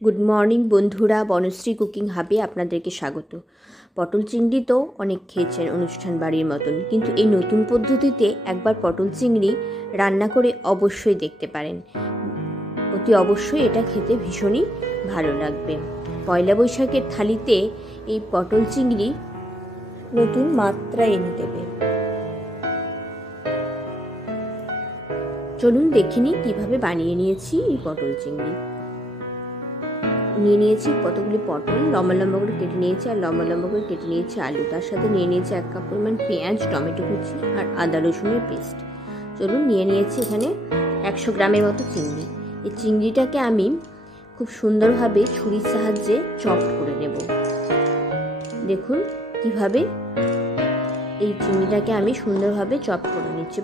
Good morning বন্ধুরা, Banasree cooking হাবে আপনাদেরকে স্বাগত। পটল চিংড়ি তো অনেক খেয়েছেন অনুষ্ঠান বাড়ির মতন, কিন্তু এই নতুন পদ্ধতিতে একবার পটল চিংড়ি রান্না করে অবশ্যই দেখতে পারেন। অতি অবশ্যই এটা খেতে ভীষণই ভালো লাগবে। পয়লা বৈশাখের থালিতে এই পটল চিংড়ি নতুন মাত্রা এনে দেবে। চলুন দেখে নিই কীভাবে বানিয়ে নিয়েছি এই পটল চিংড়ি। নিয়ে নিয়েছি কতগুলি পটল, লম্বা লম্বা করে কেটে নিয়েছি, আর লম্বা লম্বা করে কেটে নিয়েছি আলু। তার সাথে নিয়ে নিয়েছি 1 কাপ পরিমাণ পেঁয়াজ, টমেটো কুচি আর আদা রসুনের পেস্ট। চলুন, নিয়ে নিয়েছি এখানে 100 গ্রামের মতো চিংড়ি। এই চিংড়িটাকে আমি খুব সুন্দরভাবে ছুরির সাহায্যে চপ করে নেব। দেখুন কিভাবে এই চিংড়িটাকে আমি সুন্দরভাবে চপ করে নিচ্ছি।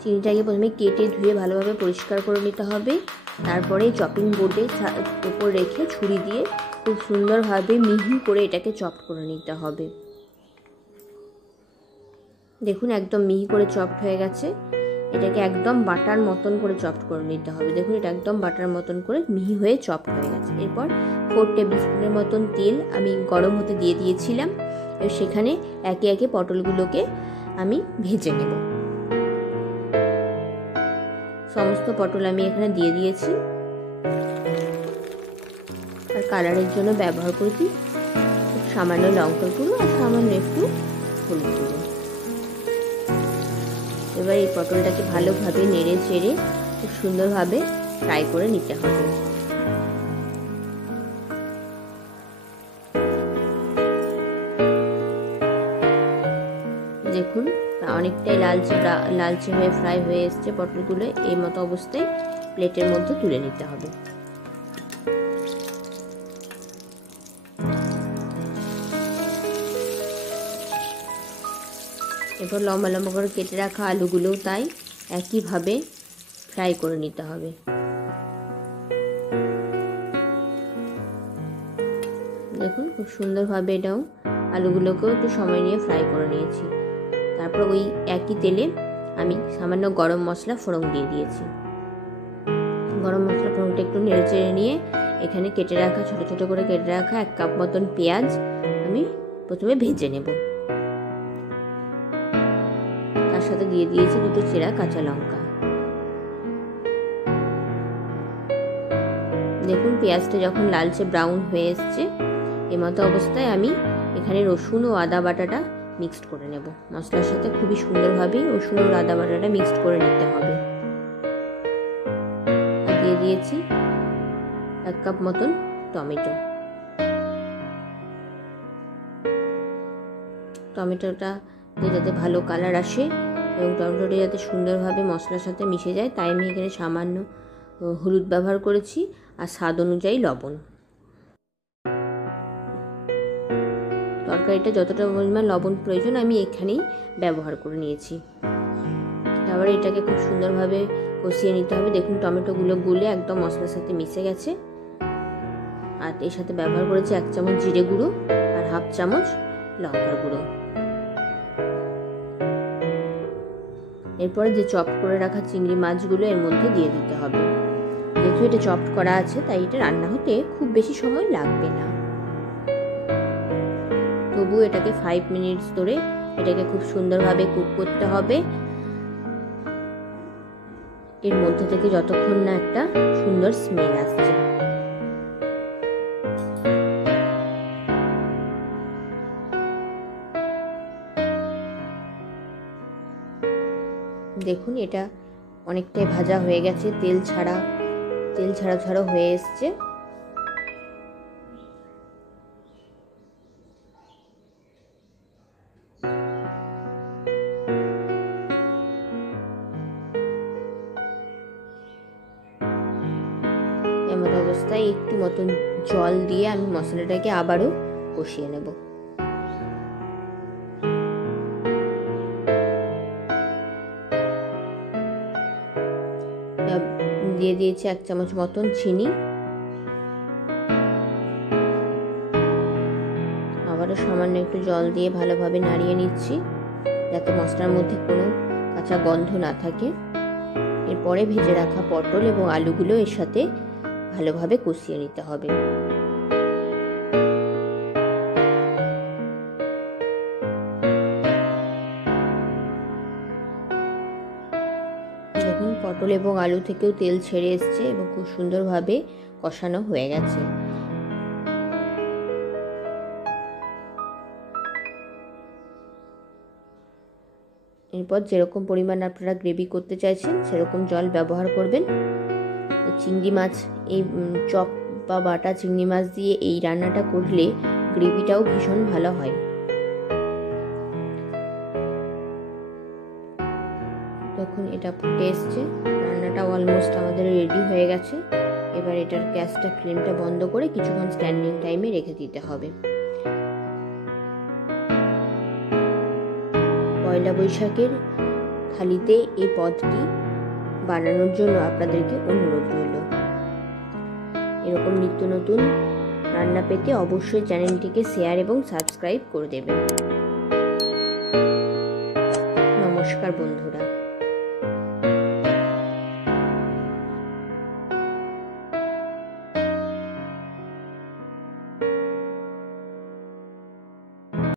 চিংড়িটাকে প্রথমে কেটে ধুয়ে ভালোভাবে পরিষ্কার করে নিতে হবে। তারপরে চপিং বোর্ডে উপর রেখে ছুরি দিয়ে খুব সুন্দরভাবে মিহি করে এটাকে চপ করে নিতে হবে। দেখুন একদম মিহি করে চপড হয়ে গেছে। এটাকে একদম বাটার মতন করে চপড করে নিতে হবে। দেখুন এটা একদম বাটার মতন করে মিহি হয়ে চপড হয়ে গেছে। এরপর 4 টেবিল স্পুনের মতন তেল আমি গরম হতে দিয়ে দিয়েছিলাম। এবার সেখানে একে একে পটলগুলোকে আমি ভেজে নেব। সমস্ত পটল আমি এখানে দিয়ে দিয়েছি, আর কালারের জন্য ব্যবহার করেছি খুব সামান্য লঙ্কার গুঁড়ো আর সামান্য একটু হলুদ গুঁড়ো। এবার এই পটলটাকে ভালোভাবে নেড়ে চেড়ে খুব সুন্দরভাবে ফ্রাই করে নিতে হবে। দেখুন অনেকটাই লালচে হয়ে ফ্রাই হয়ে এসছে পটলগুলো। এই মতো অবস্থায় প্লেটের মধ্যে তুলে নিতে হবে। এরপর লম্বা লম্বা করে কেটে রাখা আলুগুলোও তাই একইভাবে ফ্রাই করে নিতে হবে। দেখুন খুব সুন্দরভাবে এটাও আলুগুলোকেও একটু সময় নিয়ে ফ্রাই করে নিয়েছি। তারপর ওই একই তেলে আমি সামান্য গরম মশলা ফোড়ন দিয়ে দিয়েছি। গরম মশলা ফোড়নটা একটু নেড়ে চেড়ে নিয়ে এখানে কেটে রাখা ছোট ছোট করে কেটে রাখা 1 কাপ মতন পেঁয়াজ আমি প্রথমে ভেজে নেব। তার সাথে দিয়ে দিয়েছি 2 চেরা কাঁচা লঙ্কা। দেখুন পেঁয়াজটা যখন লালচে ব্রাউন হয়ে এসছে, এমতো অবস্থায় আমি এখানে রসুন ও আদা বাটাটা মিক্সড করে নেব। মশলার সাথে খুবই সুন্দরভাবে রসুন ও আদা বাটাটা মিক্সড করে নিতে হবে। আর দিয়ে দিয়েছি 1 কাপ মতন টমেটো। টমেটোটা যাতে ভালো কালার আসে এবং টমেটোটা যাতে সুন্দরভাবে মশলার সাথে মিশে যায়, তাই আমি এখানে সামান্য হলুদ ব্যবহার করেছি আর স্বাদ অনুযায়ী লবণ। তরকারিটা যতটা পরিমাণ লবণ প্রয়োজন আমি এখানেই ব্যবহার করে নিয়েছি। তারপর এটাকে খুব সুন্দরভাবে কষিয়ে নিতে হবে। দেখুন টমেটোগুলো গুলে একদম মশলার সাথে মিশে গেছে। আর এর সাথে ব্যবহার করেছি 1 চামচ জিরে গুঁড়ো আর 1/2 চামচ লঙ্কার গুঁড়ো। এরপরে যে চপ করে রাখা চিংড়ি মাছগুলো এর মধ্যে দিয়ে দিতে হবে। যেহেতু এটা চপ করা আছে তাই এটা রান্না হতে খুব বেশি সময় লাগবে না। তবু এটাকে 5 মিনিটস ধরে এটাকে খুব সুন্দরভাবে কুক করতে হবে। এর মধ্যে থেকে যতক্ষণ না একটা সুন্দর স্মেল আসছে। দেখুন এটা অনেকটাই ভাজা হয়ে গেছে, তেল ছাড়া হয়ে এসছে। এমন অবস্থায় একটু মতন জল দিয়ে আমি মশলাটাকে আবারও কষিয়ে নেব। দিয়ে দিয়েছি 1 চামচ মতন চিনি। আবারও সামান্য একটু জল দিয়ে ভালোভাবে নাড়িয়ে নিচ্ছি যাতে মশলার মধ্যে কোনো কাঁচা গন্ধ না থাকে। এরপরে ভেজে রাখা পটল এবং আলুগুলো এর সাথে ভালোভাবে কষিয়ে নিতে হবে। দেখুন পটল এবং আলু থেকেও তেল ছেড়ে এসছে এবং খুব সুন্দরভাবে কষানো হয়ে গেছে। এরপর যেরকম পরিমাণ আপনারা গ্রেভি করতে চাইছেন সেরকম জল ব্যবহার করবেন। চিংড়ি মাছ, এই চপ বা বাটা চিংড়ি মাছ দিয়ে এই রান্নাটা করলে গ্রেভিটাও ভীষণ ভালো হয়। তখন এটা ফুটে এসছে, রান্নাটা অলমোস্ট আমাদের রেডি হয়ে গেছে। এবার এটার গ্যাসটা ফ্লেমটা বন্ধ করে কিছুক্ষণ স্ট্যান্ডিং টাইমে রেখে দিতে হবে। পয়লা বৈশাখের থালিতে এই পদটি বানানোর জন্য আপনাদেরকে অনুরোধ রইল। এরকম নিত্য নতুন রান্না পেতে অবশ্যই চ্যানেলটিকে শেয়ার এবং সাবস্ক্রাইব করে দেবেন। নমস্কার বন্ধুরা।